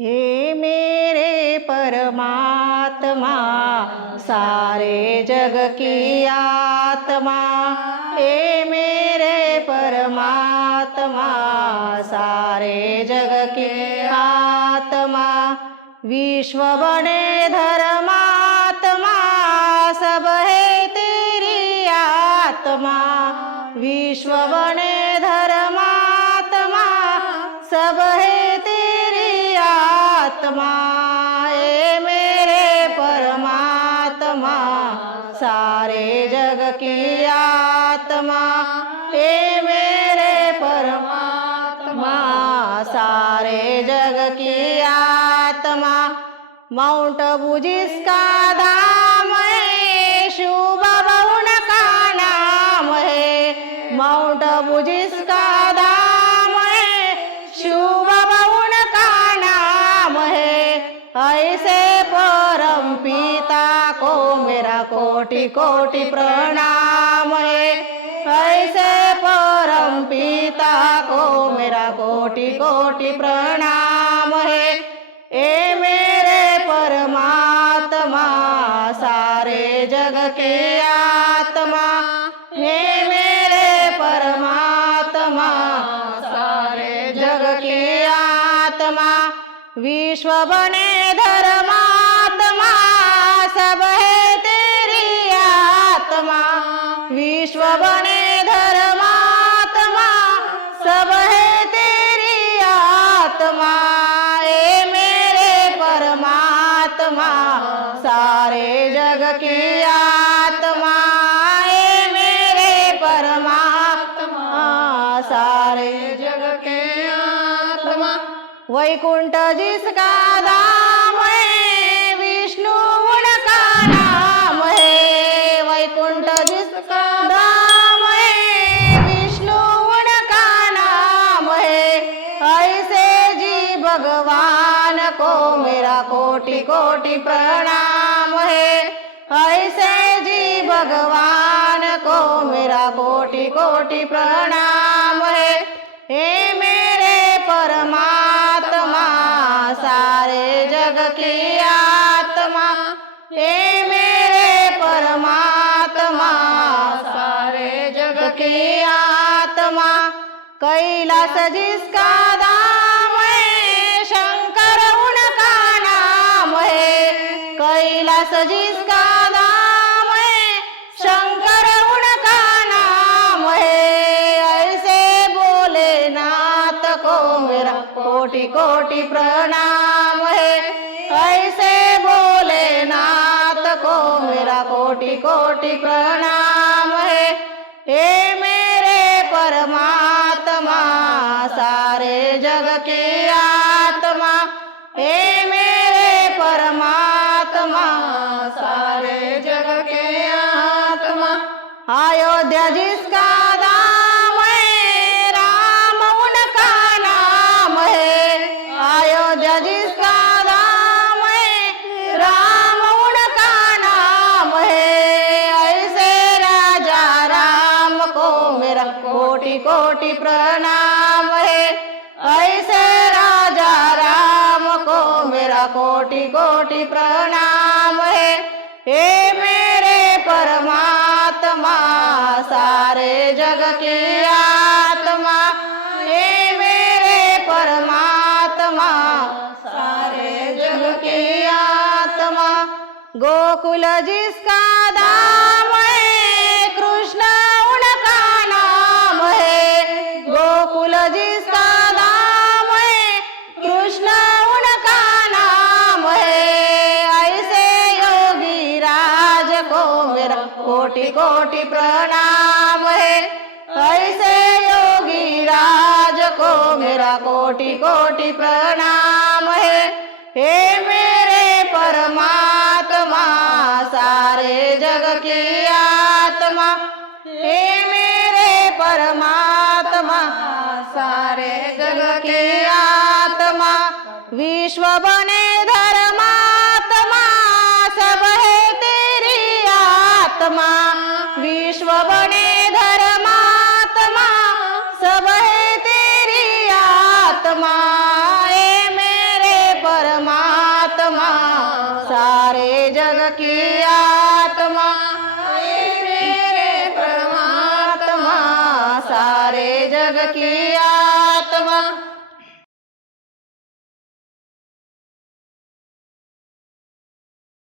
हे मेरे परमात्मा सारे जग की आत्मा, हे मेरे परमात्मा सारे जग की आत्मा। विश्व बने धर्मात्मा सब है तेरी आत्मा, विश्व बने धर्मात्मा सब है तेरी आत्मा। ए मेरे परमात्मा सारे जग की आत्मा, ए मेरे परमात्मा सारे जग की आत्मा। माउंट अबू जिसका धाम है, शिव बाबा उनका नाम है। माउंट अबू जिसका धाम है, शिव बाबा उनका नाम है। ऐसे परम पिता को मेरा कोटि कोटि प्रणाम है। ऐसे परम पिता को मेरा कोटि कोटि प्रणाम है। ए मेरे परमात्मा सारे जग के आत्मा, हे मेरे परमात्मा सारे जग के आत्मा। विश्व बने धर्मात्मा सब है तेरी आत्मा, विश्व बने धर्मात्मा सब है तेरी आत्मा। ए मेरे परमात्मा सारे जग की आत्मा, ए मेरे परमात्मा सारे जग के आत्मा। वैकुंठ जिसका धाम है, विष्णु उनका नाम है। वैकुंठ जिसका धाम है, विष्णु उनका नाम है। ऐसे जी भगवान को मेरा कोटि कोटि प्रणाम है। ऐसे जी भगवान को मेरा कोटि कोटि प्रणाम है। हे मेरे परमात्मा सारे जग की आत्मा, हे मेरे परमात्मा सारे जग की आत्मा। कैलास जिसका धाम है, शंकर उनका नाम है। कैलास जिसका धाम है, शंकर उनका नाम है। ऐसे भोलेनाथ को मेरा कोटि कोटि प्रणाम है। ऐसे भोलेनाथ को मेरा कोटि कोटि प्रणाम है। हे मेरे परमात्मा सारे जग के आत्मा, हे मेरे परमात्मा सारे जग के आत्मा। अयोध्या जिसका धाम है, राम उनका नाम है। अयोध्या जिसका धाम है, राम उनका नाम है। ऐसे राजा राम को मेरा कोटि कोटि प्रणाम है। ऐसे राजा राम को मेरा कोटि कोटि प्रणाम है। हे मेरे परमात्मा सारे जग की आत्मा, हे मेरे परमात्मा सारे जग की आत्मा। गोकुल जिसका धाम है, कृष्ण उनका नाम है। गोकुल जिसका धाम है, कृष्ण उनका नाम है। ऐसे योगी राज को मेरा कोटि कोटि प्रणाम है। ऐसे योगी राज को मेरा कोटि कोटि प्रणाम है। हे मेरे परमात्मा सारे जग की आत्मा, हे मेरे परमात्मा सारे जग की आत्मा। विश्व बने धर्मात्मा सब है तेरी आत्मा, विश्व बने धर्मात्मा सब है तेरी आत्मा। ए मेरे की आत्मा हे मेरे परमात्मा सारे जग की